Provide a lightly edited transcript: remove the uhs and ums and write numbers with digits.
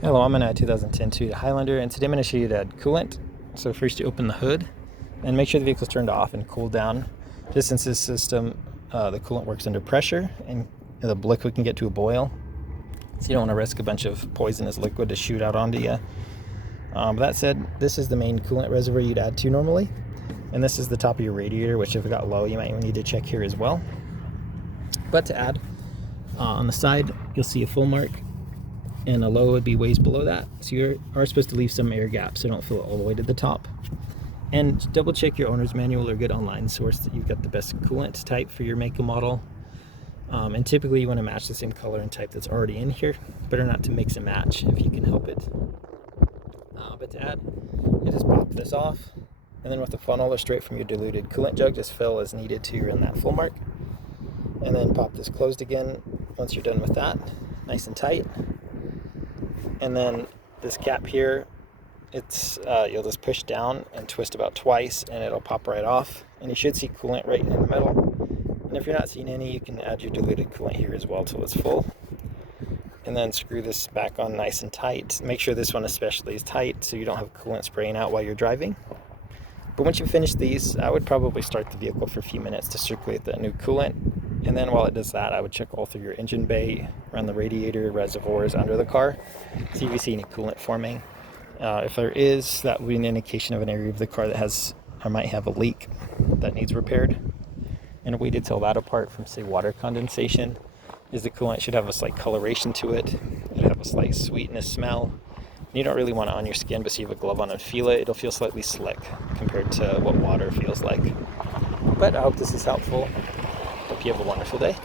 Hello, I'm in a 2010 Toyota Highlander, and today I'm going to show you to add coolant. So first you open the hood and make sure the vehicle's turned off and cooled down. Just since this system, the coolant works under pressure and the liquid can get to a boil. So you don't want to risk a bunch of poisonous liquid to shoot out onto you. That said, this is the main coolant reservoir you'd add to normally. And this is the top of your radiator, which if it got low, you might need to check here as well. But to add, on the side, you'll see a full mark, and a low would be ways below that. So you are supposed to leave some air gaps so don't fill it all the way to the top. And double check your owner's manual or good online source that you've got the best coolant type for your make and model. And typically you want to match the same color and type that's already in here. Better not to mix and match if you can help it. But to add, you just pop this off, and then with the funnel or straight from your diluted coolant jug, just fill as needed to run that full mark. And then pop this closed again once you're done with that, nice and tight. And then this cap here, it's you'll just push down and twist about twice and it'll pop right off, and you should see coolant right in the middle. And if you're not seeing any, you can add your diluted coolant here as well till it's full, and then screw this back on nice and tight. Make sure this one especially is tight so you don't have coolant spraying out while you're driving. But once you finish these, I would probably start the vehicle for a few minutes to circulate that new coolant. And then while it does that, I would check all through your engine bay, around the radiator, reservoirs under the car, see if you see any coolant forming. If there is, that would be an indication of an area of the car that has or might have a leak that needs repaired. And a way to tell that apart from, say, water condensation is the coolant should have a slight coloration to it. It'll have a slight sweetness smell. You don't really want it on your skin, but so you have a glove on and feel it, it'll feel slightly slick compared to what water feels like. But I hope this is helpful. Hope you have a wonderful day.